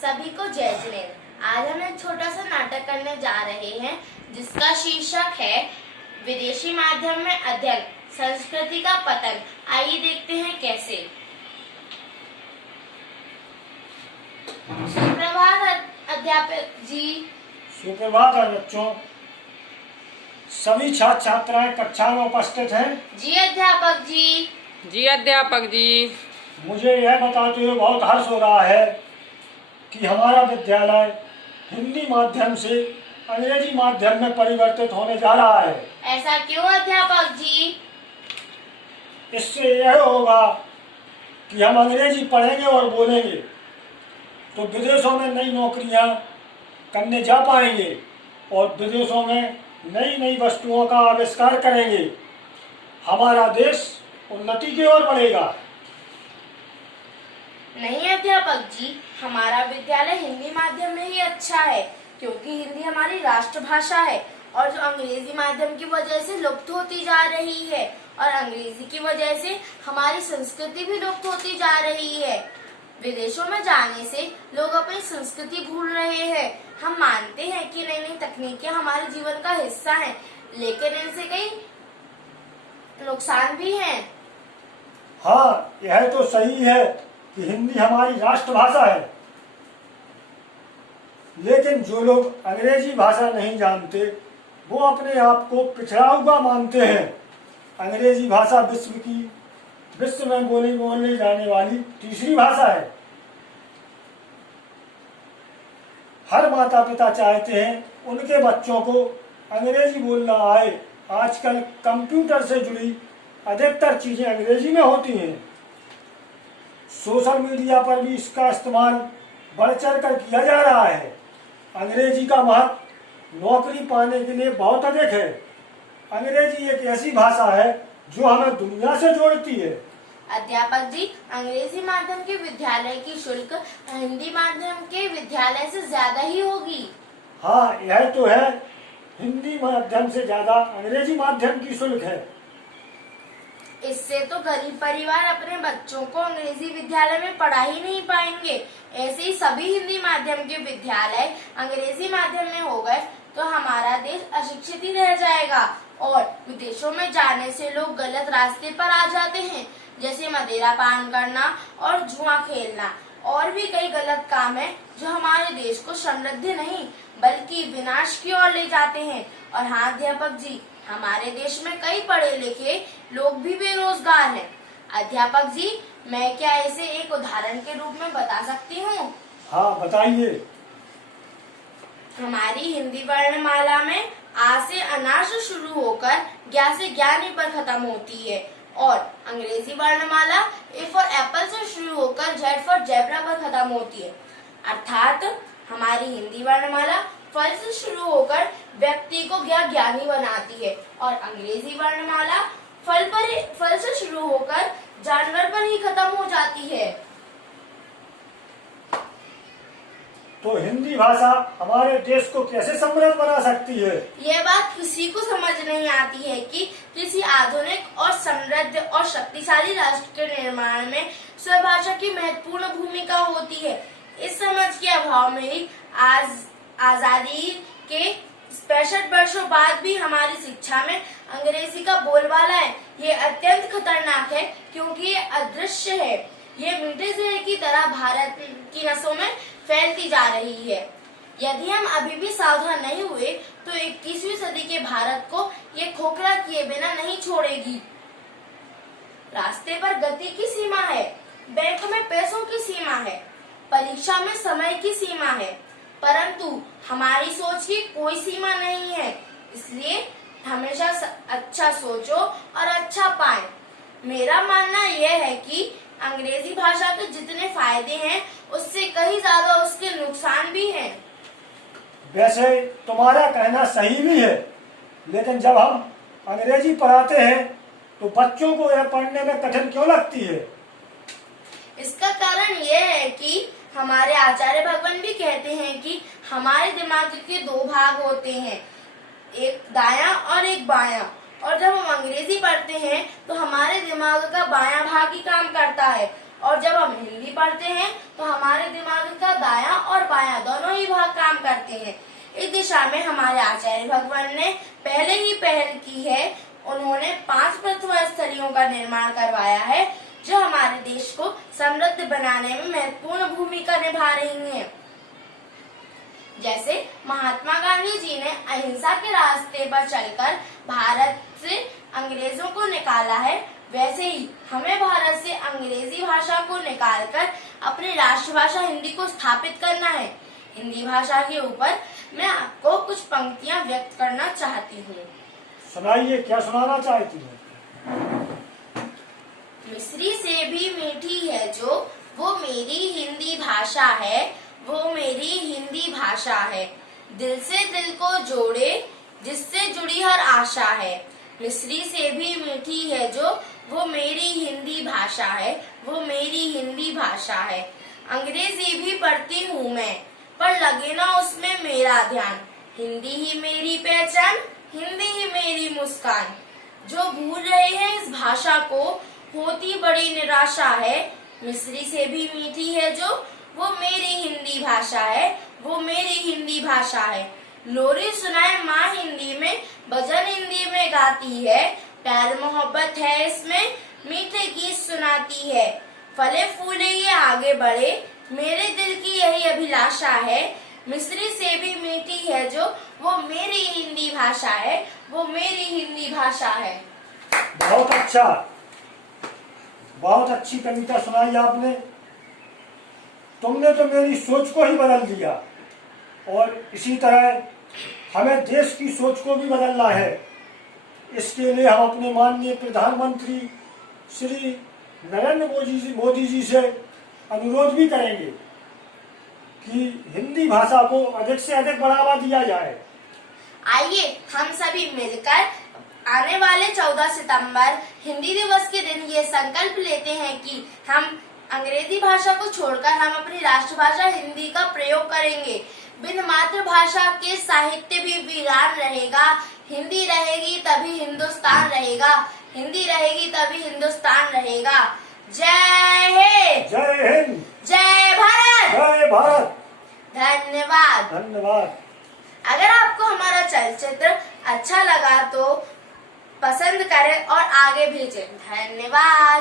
सभी को जय जिनेन्द्र। आज हम एक छोटा सा नाटक करने जा रहे हैं जिसका शीर्षक है विदेशी माध्यम में अध्ययन, संस्कृति का पतन। आइए देखते हैं कैसे। सुप्रभात अध्यापक जी। सुप्रभात बच्चों। सभी छात्र छात्राएं कक्षा में उपस्थित हैं? जी अध्यापक जी। जी अध्यापक जी। मुझे यह बताते हुए बहुत हर्ष हो रहा है कि हमारा विद्यालय हिंदी माध्यम से अंग्रेजी माध्यम में परिवर्तित होने जा रहा है। ऐसा क्यों अध्यापक जी? इससे यह होगा कि हम अंग्रेजी पढ़ेंगे और बोलेंगे तो विदेशों में नई नौकरियां करने जा पाएंगे और विदेशों में नई नई वस्तुओं का आविष्कार करेंगे। हमारा देश उन्नति की ओर बढ़ेगा। नहीं अध्यापक जी, हमारा विद्यालय हिंदी माध्यम में ही अच्छा है क्योंकि हिंदी हमारी राष्ट्रभाषा है और जो अंग्रेजी माध्यम की वजह से लुप्त होती जा रही है और अंग्रेजी की वजह से हमारी संस्कृति भी लुप्त होती जा रही है। विदेशों में जाने से लोग अपनी संस्कृति भूल रहे हैं। हम मानते हैं कि नई नई तकनीकें हमारे जीवन का हिस्सा हैं, लेकिन इनसे कई नुकसान भी हैं। हाँ, यह तो सही है कि हिंदी हमारी राष्ट्रभाषा है, लेकिन जो लोग अंग्रेजी भाषा नहीं जानते वो अपने आप को पिछड़ा हुआ मानते हैं। अंग्रेजी भाषा विश्व में बोली जाने वाली तीसरी भाषा है। हर माता पिता चाहते हैं उनके बच्चों को अंग्रेजी बोलना आए। आजकल कंप्यूटर से जुड़ी अधिकतर चीजें अंग्रेजी में होती हैं। सोशल मीडिया पर भी इसका इस्तेमाल बढ़ चढ़ कर किया जा रहा है। अंग्रेजी का महत्व नौकरी पाने के लिए बहुत अधिक है। अंग्रेजी एक ऐसी भाषा है जो हमें दुनिया से जोड़ती है। अध्यापक जी, अंग्रेजी माध्यम के विद्यालय की शुल्क हिंदी माध्यम के विद्यालय से ज्यादा ही होगी। हाँ, यह तो है। हिंदी माध्यम से ज्यादा अंग्रेजी माध्यम की शुल्क है। इससे तो गरीब परिवार अपने बच्चों को अंग्रेजी विद्यालय में पढ़ा ही नहीं पाएंगे। ऐसे ही सभी हिंदी माध्यम के विद्यालय अंग्रेजी माध्यम में हो गए तो हमारा देश अशिक्षित ही रह जाएगा और विदेशों में जाने से लोग गलत रास्ते पर आ जाते हैं, जैसे मदिरा पान करना और जुआ खेलना और भी कई गलत काम है जो हमारे देश को समृद्धि नहीं बल्कि विनाश की ओर ले जाते हैं। और हाँ अध्यापक जी, हमारे देश में कई पढ़े लिखे लोग भी बेरोजगार हैं। अध्यापक जी, मैं क्या इसे एक उदाहरण के रूप में बता सकती हूँ? हाँ, बताइए। हमारी हिंदी वर्णमाला में आ से अनार से शुरू होकर ज्ञा से ज्ञानी पर खत्म होती है और अंग्रेजी वर्णमाला ए फॉर एप्पल से शुरू होकर जेड फॉर जेब्रा पर खत्म होती है। अर्थात हमारी हिंदी वर्णमाला फल से शुरू होकर व्यक्ति को ज्ञानी बनाती है और अंग्रेजी वर्णमाला फल से शुरू होकर जानवर पर ही खत्म हो जाती है। तो हिंदी भाषा हमारे देश को कैसे समृद्ध बना सकती है? यह बात किसी को समझ नहीं आती है कि किसी आधुनिक और समृद्ध और शक्तिशाली राष्ट्र के निर्माण में स्वभाषा की महत्वपूर्ण भूमिका होती है। इस समझ के अभाव में ही आज आजादी के 65 वर्षों बाद भी हमारी शिक्षा में अंग्रेजी का बोलबाला है। ये अत्यंत खतरनाक है क्योंकि ये अदृश्य है। ये मीठे जहर की तरह भारत की नसों में फैलती जा रही है। यदि हम अभी भी सावधान नहीं हुए तो 21वीं सदी के भारत को ये खोखला किए बिना नहीं छोड़ेगी। रास्ते पर गति की सीमा है, बैंक में पैसों की सीमा है, परीक्षा में समय की सीमा है, परंतु हमारी सोच की कोई सीमा नहीं है। इसलिए हमेशा अच्छा सोचो और अच्छा पाएं। मेरा मानना यह है कि अंग्रेजी भाषा के जितने फायदे हैं उससे कहीं ज्यादा उसके नुकसान भी हैं। वैसे तुम्हारा कहना सही भी है, लेकिन जब हम अंग्रेजी पढ़ाते हैं तो बच्चों को यह पढ़ने में कठिन क्यों लगती है? इसका कारण यह है कि हमारे आचार्य भगवान भी कहते हैं कि हमारे दिमाग के दो भाग होते हैं, एक दायां और एक बायां। और जब हम अंग्रेजी पढ़ते हैं तो हमारे दिमाग का बायां भाग ही काम करता है और जब हम हिंदी पढ़ते हैं तो हमारे दिमाग का दायां और काम करते हैं। इस दिशा में हमारे आचार्य भगवान ने पहले ही पहल की है। उन्होंने 5 प्रतिभा स्थलियों का निर्माण करवाया है, जो हमारे देश को समृद्ध बनाने में महत्वपूर्ण भूमिका निभा रही हैं। जैसे महात्मा गांधी जी ने अहिंसा के रास्ते पर चलकर भारत से अंग्रेजों को निकाला है, वैसे ही हमें भारत से अंग्रेजी भाषा को निकालकर अपनी राष्ट्रभाषा हिंदी को स्थापित करना है। हिंदी भाषा के ऊपर मैं आपको कुछ पंक्तियां व्यक्त करना चाहती हूँ। सुनाइए, क्या सुनाना चाहती हैं? मिस्री से भी मीठी है जो, वो मेरी हिंदी भाषा है, वो मेरी हिंदी भाषा है। दिल से दिल को जोड़े, जिससे जुड़ी हर आशा है। मिस्री से भी मीठी है जो, वो मेरी हिंदी भाषा है, वो मेरी हिंदी भाषा है। अंग्रेजी भी पढ़ती हूँ मैं, पर लगे ना उसमें मेरा ध्यान। हिंदी ही मेरी पहचान, हिंदी ही मेरी मुस्कान। जो भूल रहे हैं इस भाषा को, होती बड़ी निराशा है। मिस्री से भी मीठी है जो, वो मेरी हिंदी भाषा है, वो मेरी हिंदी भाषा है। लोरी सुनाए माँ हिंदी में, भजन हिंदी में गाती है। प्यार मोहब्बत है इसमें, मीठे गीत सुनाती है। फले फूले ये आगे बढ़े, मेरे दिल की यही अभिलाषा है। मिस्री से भी मीठी है जो, वो मेरी हिंदी भाषा है, वो मेरी हिंदी भाषा है। बहुत अच्छा, बहुत अच्छी कविता सुनाई आपने। तुमने तो मेरी सोच को ही बदल दिया, और इसी तरह हमें देश की सोच को भी बदलना है। इसके लिए हम अपने माननीय प्रधानमंत्री श्री नरेंद्र मोदी जी से अनुरोध भी करेंगे कि हिंदी भाषा को अधिक से अधिक बढ़ावा दिया जाए। आइए हम सभी मिलकर आने वाले 14 सितंबर हिंदी दिवस के दिन ये संकल्प लेते हैं कि हम अंग्रेजी भाषा को छोड़कर हम अपनी राष्ट्रभाषा हिंदी का प्रयोग करेंगे। बिन मातृभाषा के साहित्य भी वीरान रहेगा। हिंदी रहेगी तभी हिंदुस्तान रहेगा, हिंदी रहेगी तभी हिंदुस्तान रहेगा। जय हिंद, जय हिंद, जय भारत, जय भारत। धन्यवाद। धन्यवाद। अगर आपको हमारा चलचित्र अच्छा लगा तो पसंद करें और आगे भेजें। धन्यवाद।